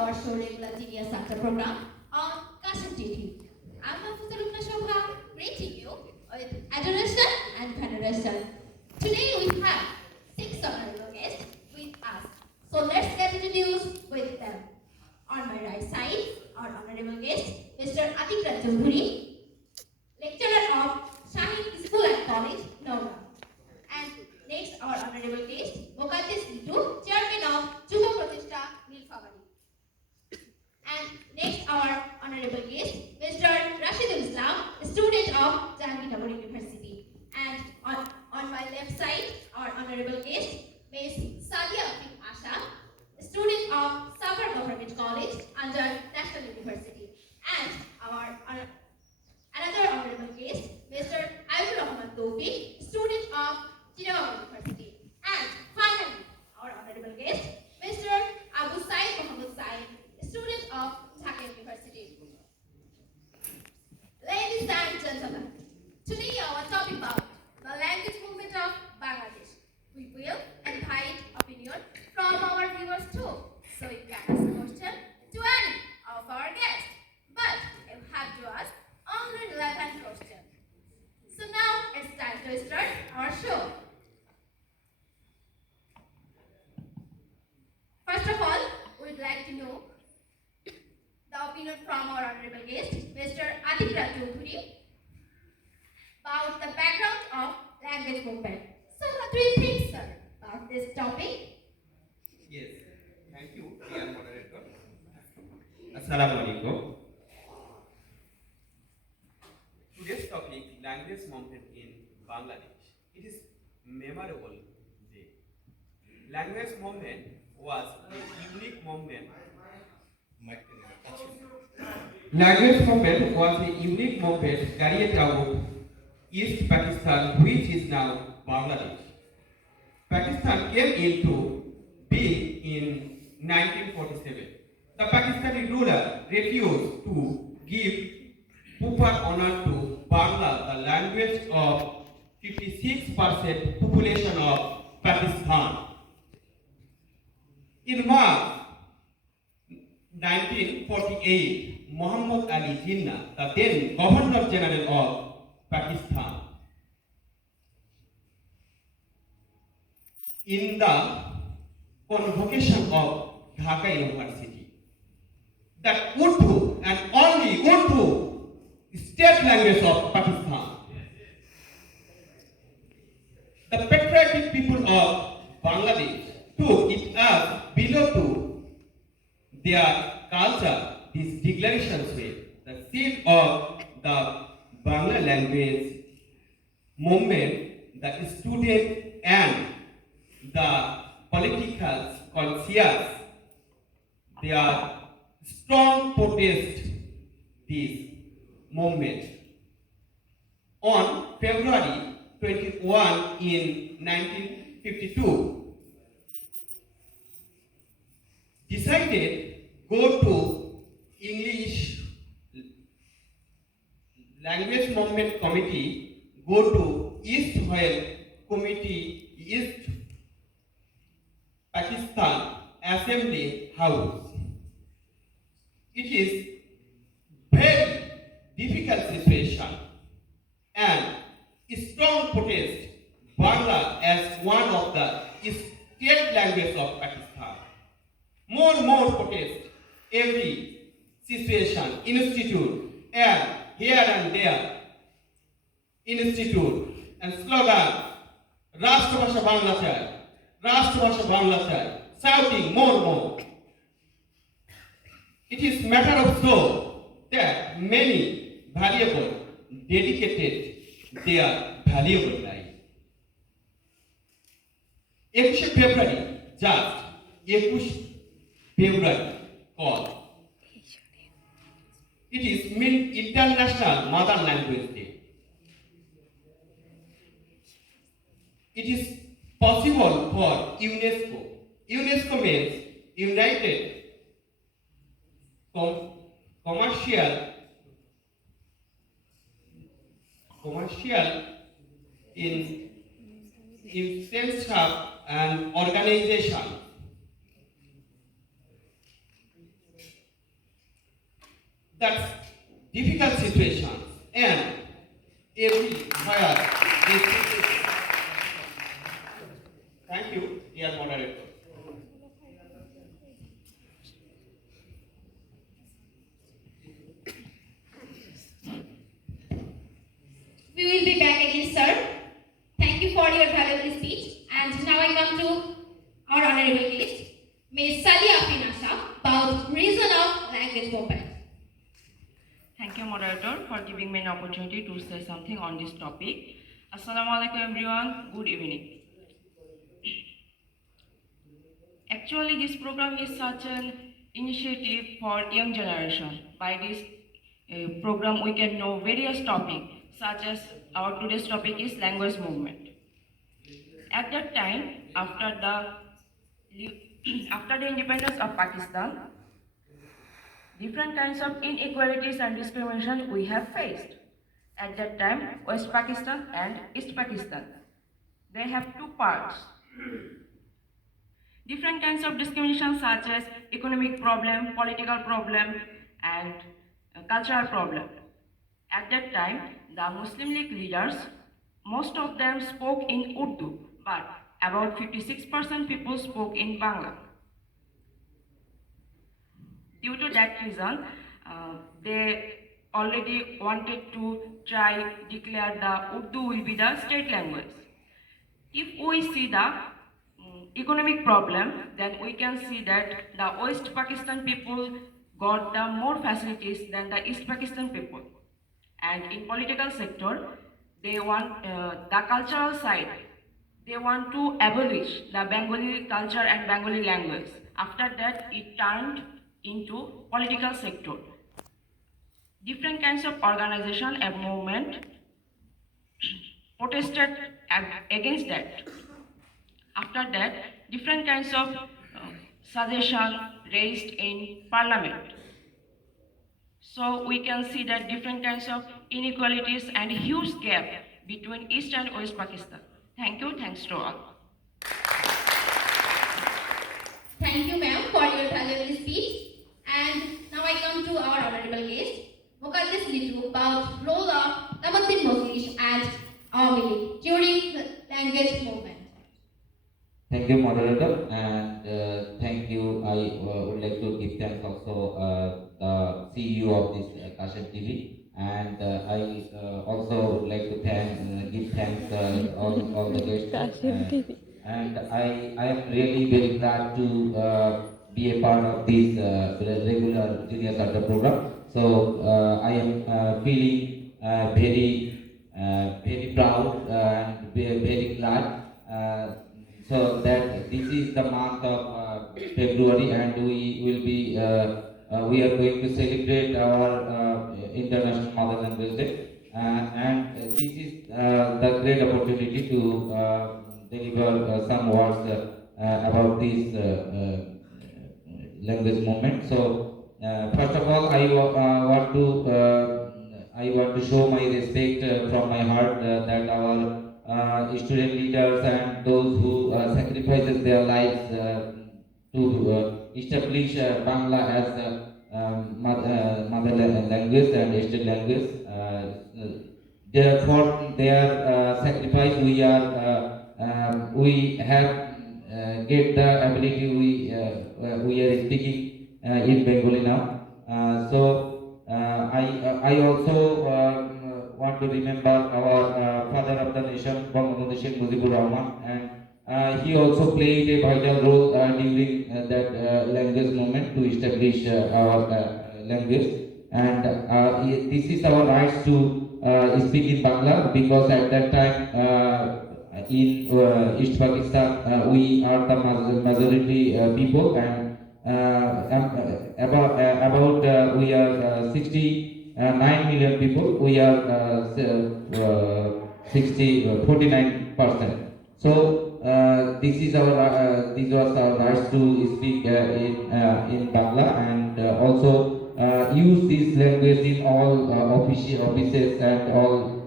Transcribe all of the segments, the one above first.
our show regular Genius After program on Custom Duty. I'm Mahfuzalukna Shobha, greeting you with adoration and veneration. Today we have 6 honorable guests with us. So let's get introduced with them. On my right side, our honorable guest, Mr. Atikra Choudhury, lecturer of Sheikh School and College, Noida. And next, our honorable guest, Mokaddis Litu, chairman of Juba Pratishta, Nilfabari. And next, our honorable guest, Mr. Rashidul Islam, student of Jahangirnagar University. And on my left side, our honorable guest, Ms. Sadia Afif Asha, student of Sabar Government College under National University. And our another honorable guest, Mr. Aibur Rahman Tofi, student of Geneva University. And finally, our honorable guest, Mr. Abu Said Mohammed Said, student of Dhaka University. Ladies and gentlemen, today our topic about the language movement of Bangladesh. We will invite opinion from our viewers too, so you can ask a question to any of our guests. But you have to ask only relevant question. So now it's time to start our show. First of all, we'd like to know the opinion from our honorable guest, Mr. Atikra Choudhury, about the background of language movement. So what do you think, sir, about this topic? Yes, thank you, dear moderator. Assalamu alaikum. Today's topic, language movement in Bangladesh. It is memorable day. Language movement was a unique movement. Language movement was a unique movement carried out East Pakistan, which is now Bangladesh. Pakistan came into being in 1947. The Pakistani ruler refused to give proper honor to Bangla, the language of 56% population of Pakistan. In March 1948, Muhammad Ali Jinnah, the then Governor General of Pakistan, in the convocation of Dhaka University, that Urdu and only Urdu state language of Pakistan. The patriotic people of Bangladesh took it as belong to their culture. These declarations were the seed of the Bangla language movement, the student and the political conscience. They are strong protest this movement. On February 21 in 1952, decided go to English Language Movement Committee, go to East Wales Committee, East Pakistan Assembly House. It is very difficult situation and strong protest Bangla as one of the state language of Pakistan. More protest every situation, institute and here and there, institute and slogan, Rashtrabhasha Bangla Chai, Rashtrabhasha Bangla Chai, shouting more. It is matter of so that many valuable dedicated their valuable life. 21 February, just 21 February called. It is International Mother Language Day. It is possible for UNESCO. UNESCO means United Commercial in institution and organization That's difficult situations and everywhere they face. Thank you, dear moderator. We will be back again, sir. Thank you for your valuable speech. And now I come to our honorable guest, Ms. Salia Finasha, about reason of language movement. Thank you, moderator, for giving me an opportunity to say something on this topic. Assalamu alaikum, everyone. Good evening. Actually, this program is such an initiative for young generation. By this program, we can know various topics, such as our today's topic is language movement. At that time, after the independence of Pakistan, different kinds of inequalities and discrimination we have faced. At that time, West Pakistan and East Pakistan, they have two parts. Different kinds of discrimination such as economic problem, political problem, and cultural problem. At that time, the Muslim League leaders, most of them spoke in Urdu, but about 56% people spoke in Bangla. Due to that reason, they already wanted to try declare the Urdu will be the state language. If we see the economic problem, then we can see that the West Pakistan people got the more facilities than the East Pakistan people. And in political sector, they want the cultural side. They want to abolish the Bengali culture and Bengali language. After that, it turned into political sector. Different kinds of organization and movement protested against that. After that, different kinds of suggestion raised in parliament. So we can see that different kinds of inequalities and huge gap between East and West Pakistan. Thank you, thanks to all. Thank you, ma'am, for your valuable speech. And now I come to our honorable guest, Muqaddas Litu, about role of Tamaddin Muslims and Awami during the language movement. Thank you, moderator, and thank you. I would like to give thanks also the CEO of this Kashan TV, and I also would like to give thanks all the guests. And I am really very glad to be a part of this regular Junior Culture program. So I am feeling very proud and very glad. So that this is the month of February, and we are going to celebrate our International Mother Language Day, and this is the great opportunity to deliver some words about this language movement. So first of all, I want to show my respect from my heart that our student leaders and those who sacrifices their lives to establish Bangla as mother language and state language. Therefore, their sacrifice we have get the ability we are speaking in Bengali now. I also want to remember our father of the nation, Bangladesh Sheikh Mujibur Rahman, and he also played a vital role during that language movement to establish our language. And this is our rights to speak in Bangla, because at that time in East Pakistan we are the majority people, and about we are 69 million people. We are 49%. So these was our rights to speak in Bangla, and also use this language in all offices and all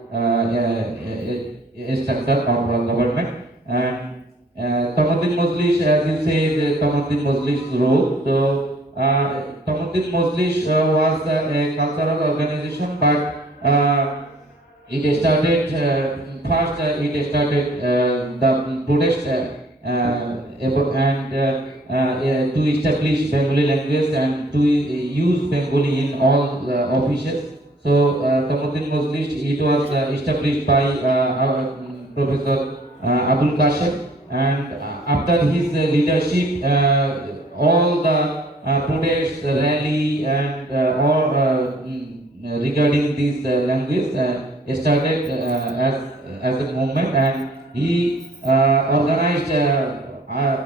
structure of government. And Tamaddin Mojlis, as you say, the Tamaddin Mojlis role. So Tamaddin Tamuddin Mojlis was a cultural organization, but it started first. It started the protest to establish Bengali language and to use Bengali in all offices. So Tamuddin Mojlis, it was established by our Professor Abul Kashem, and after his leadership, all the protests, rally, and all regarding this language started as a movement, and he organized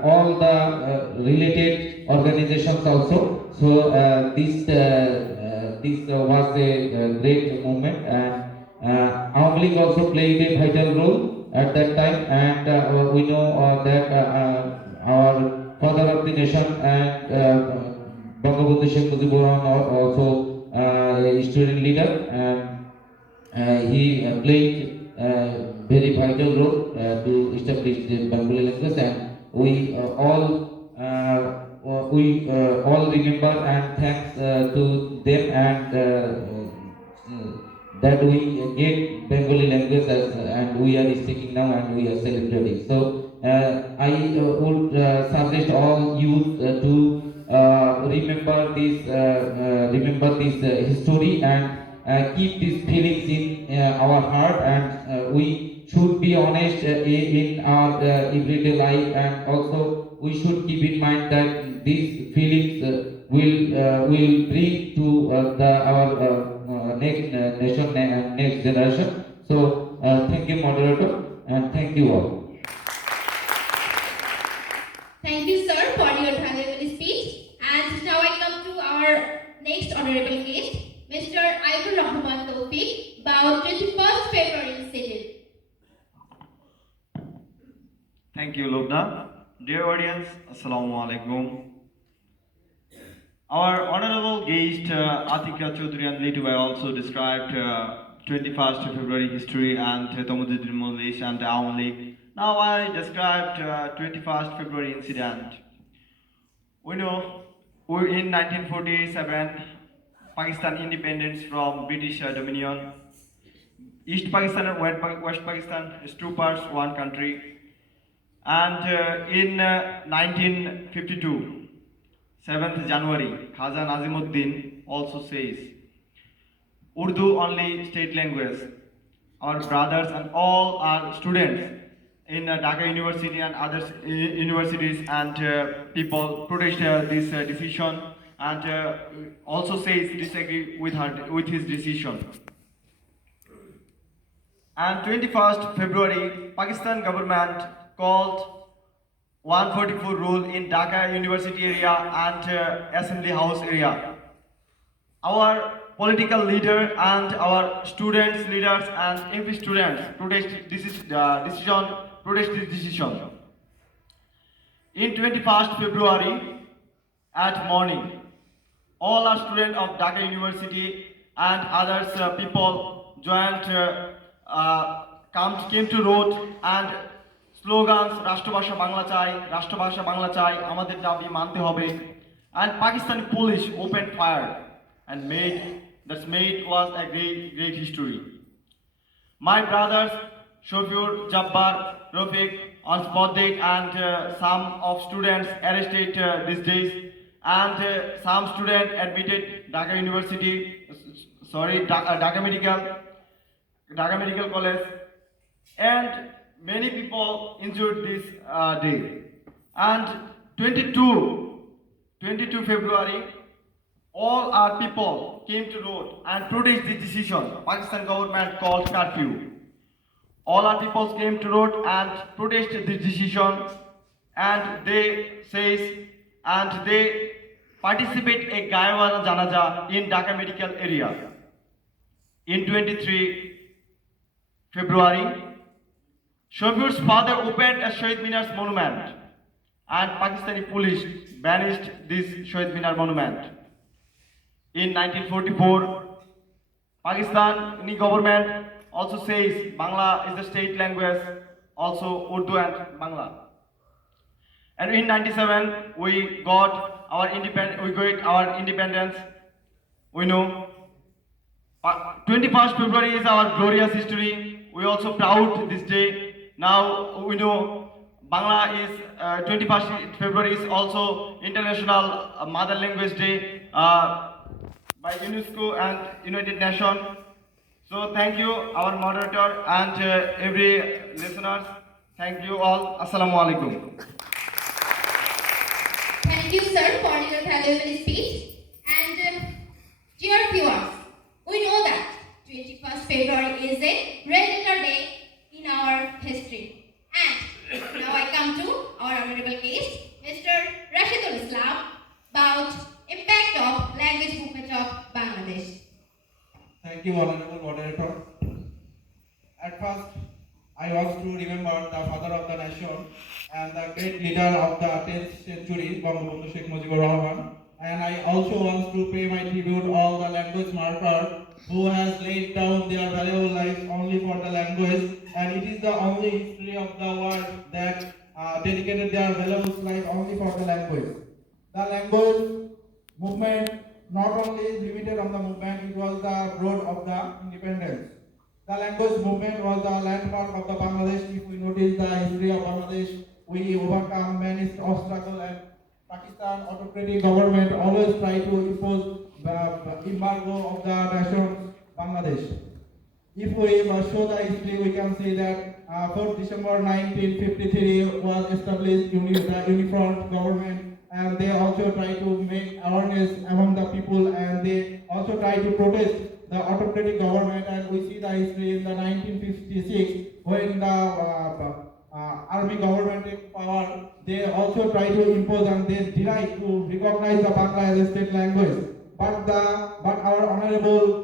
all the related organizations also. So this was a great movement, and Awami League also played a vital role at that time, and we know that our father of the nation and Bangabandhu Sheikh Mujibur Rahman also a student leader, and he played very vital role to establish the Bengali language, and we all remember and thanks to them, and that we get Bengali language as, and we are speaking now and we are celebrating. So I would suggest all youth to remember this history, and keep these feelings in our heart, and we should be honest in our everyday life, and also we should keep in mind that these feelings will bring to our next nation and next generation. So thank you, moderator, and thank you all. Thank you, sir, for your valuable speech. And now I come to our next honorable guest, Mr. Aibur Rahman Tawfiq, about 21st February incident. Thank you, Lubna. Dear audience, Assalamu alaikum. Our honorable guest, Atika Chaudhary and Litu, also described 21st February history and Tamuddin Mojlis and Awami League. Now I described 21st February incident. We know in 1947, Pakistan independence from British Dominion. East Pakistan and West Pakistan is two parts, one country. And in 1952, 7th January, Khaja Nazimuddin also says, Urdu only state language. Our brothers and all our students in Dhaka University and other universities and people protest this decision, and also says disagree with his decision. And 21st February, Pakistan government called 144 rule in Dhaka University area and Assembly House area. Our political leader and our students, leaders and MP students protest this decision. In 21st February at morning, all our students of Dhaka University and others people joined came to road and slogans Rashtrabhasha Bangla Chai, Rashtrabhasha Bangla Chai, Amader Dabi Mante Hobe, and Pakistani police opened fire and made was a great history. My brothers Shofur, Jabbar, Rafiq on spot date, and some of students arrested these days, and some students admitted Dhaka University, Dhaka Medical College, and many people injured this day. And 22 February, all our people came to road and protest the decision. Pakistan government called curfew. All our people came to road and protested the decision, and they participate a Gaiwan Janaza in Dhaka Medical area. In 23 February, Shofur's father opened a Shahid Minar's monument, and Pakistani police banished this Shahid Minar monument. In 1944, Pakistani government also says Bangla is the state language, also Urdu and Bangla. And in 97, we got we got our independence. We know 21st February is our glorious history. We also proud this day. Now we know Bangla is 21st February is also International Mother Language Day by UNESCO and United Nations. So thank you, our moderator and every listeners. Thank you all. Assalamu alaikum. Thank you, sir, for your valuable speech. And dear viewers, we know that 21st February is a red letter day in our history. And now I come to our honorable guest, Mr. Rashidul Islam, about impact of language movement of Bangladesh. Thank you, Honorable Moderator. At first, I want to remember the father of the nation and the great leader of the 10th century, Bangabandhu Sheikh Rahman. And I also want to pay my tribute all the language martyrs who has laid down their valuable lives only for the language. And it is the only history of the world that dedicated their valuable life only for the language. The language movement not only is limited on the movement, it was the road of the independence. The language movement was the landmark of the Bangladesh. If we notice the history of Bangladesh, we overcome many obstacles, and Pakistan autocratic government always try to impose the embargo of the nation Bangladesh. If we show the history, we can see that 4th December 1953 was established the uniform government, and they also try to make awareness among the people, and they also try to protest the autocratic government. And we see the history in the 1956 when the army government take power, they also try to impose and they deny to recognize the Bangla as a state language. But our honorable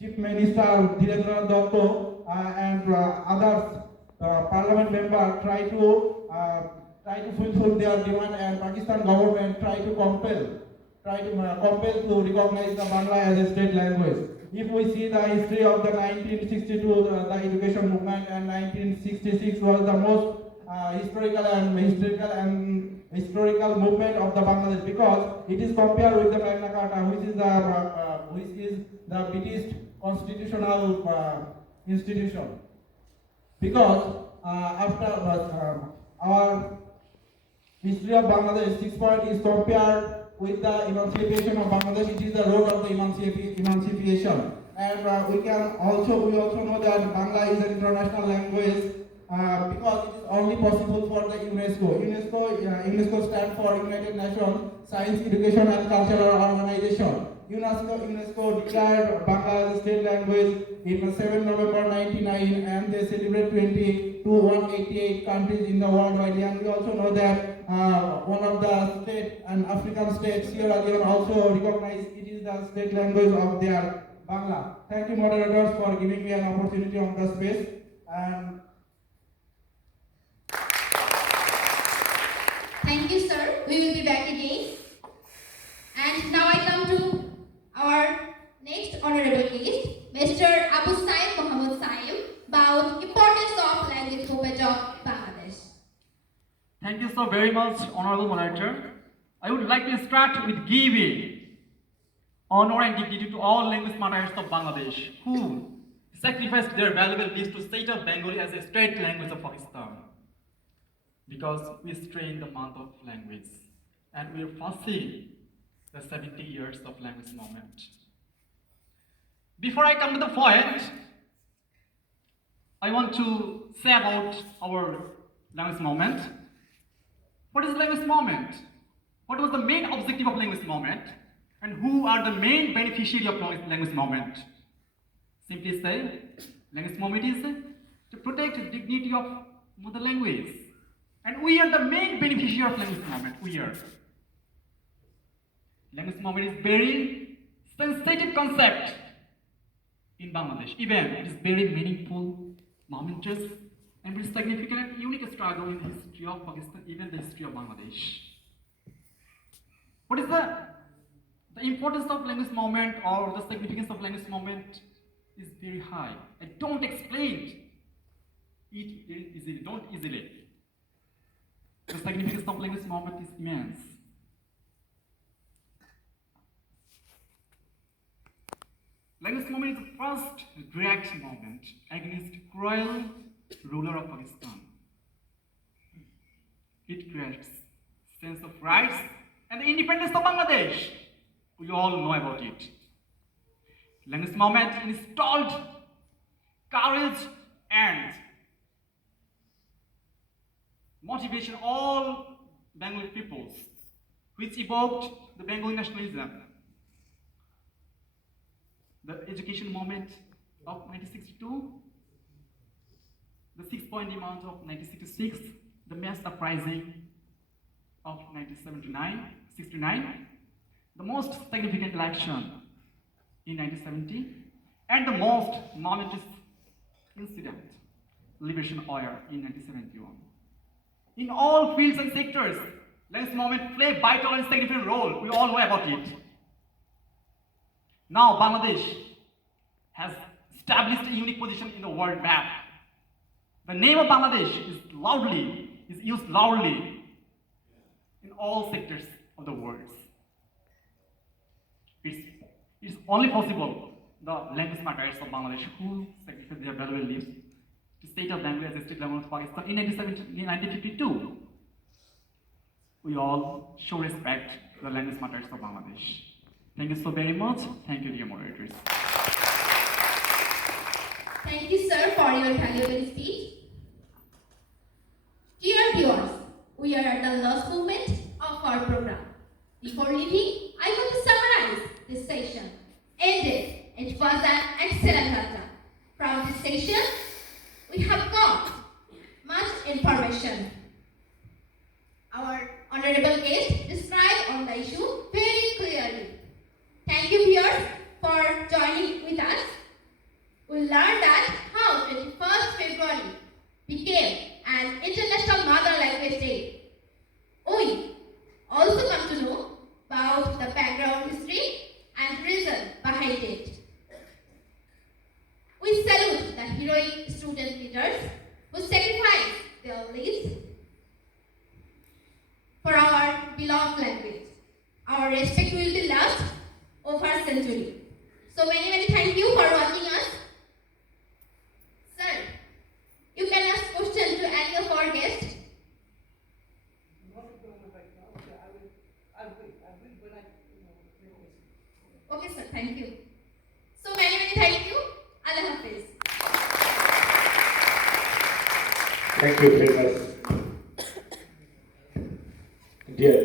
Chief Minister Dhirendra Datto and others parliament member try to fulfill their demand, and Pakistan government try to compel to recognize the Bangla as a state language. If we see the history of the 1962, the education movement, and 1966 was the most historical movement of the Bangladesh, because it is compared with the Magna Carta, which is the British constitutional institution. Because after our history of Bangladesh, 6 point is compared with the emancipation of Bangladesh. It is the road of the emancipation. And we also know that Bangla is an international language because it is only possible for the UNESCO. UNESCO stands for United Nations Science, Education and Cultural Organization. UNESCO declared Bangla as a state language in 7 November 1999, and they celebrate 20 to 188 countries in the world wide. And we also know that one of the state and African states, Sierra Leone, also recognized it is the state language of their Bangla. Thank you, moderators, for giving me an opportunity on the space. And Thank you, sir. We will be back again. And now I come to our next honorable guest, Mr. Abu Said Mohammed Saim, about importance of language movement of Bangladesh. Thank you so very much, Honorable Moderator. I would like to start with giving honor and dignity to all language martyrs of Bangladesh who sacrificed their valuable lives to set up Bengali as a state language of Pakistan. Because we strain the month of language and we are passing the 70 years of language movement. Before I come to the point, I want to say about our language movement. What is language movement? What was the main objective of language movement? And who are the main beneficiary of language movement? Simply say, language movement is to protect the dignity of mother language. And we are the main beneficiary of language movement. We are. Language movement is very sensitive concept in Bangladesh. Even it is very meaningful, momentous, and very significant and unique struggle in the history of Pakistan, even the history of Bangladesh. What is the importance of language movement or the significance of language movement is very high. I don't explain it very easily, don't easily. The significance of language movement is immense. Language movement is the first direct movement against cruel ruler of Pakistan. It creates sense of rights and the independence of Bangladesh. We all know about it. Language movement installed courage and motivation all Bengali peoples, which evoked the Bengali nationalism. The education movement of 1962, the 6-point demand of 1966, the mass uprising of 1969, the most significant election in 1970, and the most momentous incident, Liberation Hour in 1971. In all fields and sectors, language movement play a vital and significant role. We all know about it. Now Bangladesh has established a unique position in the world map. The name of Bangladesh is used loudly in all sectors of the world. It's only possible the language martyrs of Bangladesh who sacrificed their valuable lives to state of language as a state language of Pakistan in 1952. We all show respect to the language martyrs of Bangladesh. Thank you so very much. Thank you, dear moderators. Thank you, sir, for your valuable speech. Dear viewers, we are at the last moment of our program. Before leaving, I want to summarize this session. Ended. It was an excellent attempt. From this session, we have got much information. Our honorable guest described on the issue very clearly. Thank you, viewers, for joining with us. We learned that how 21st February became an International Mother Language Day. We also come to know about the background history and reason behind it. We salute the heroic student leaders who sacrificed their lives for our beloved language. Our respect will be lost over a century. So many thank you for watching us. Sir, you can ask questions to any of our guests. Okay, sir, thank you. So many thank you. Allah Hafiz. Thank you very much, dear participants.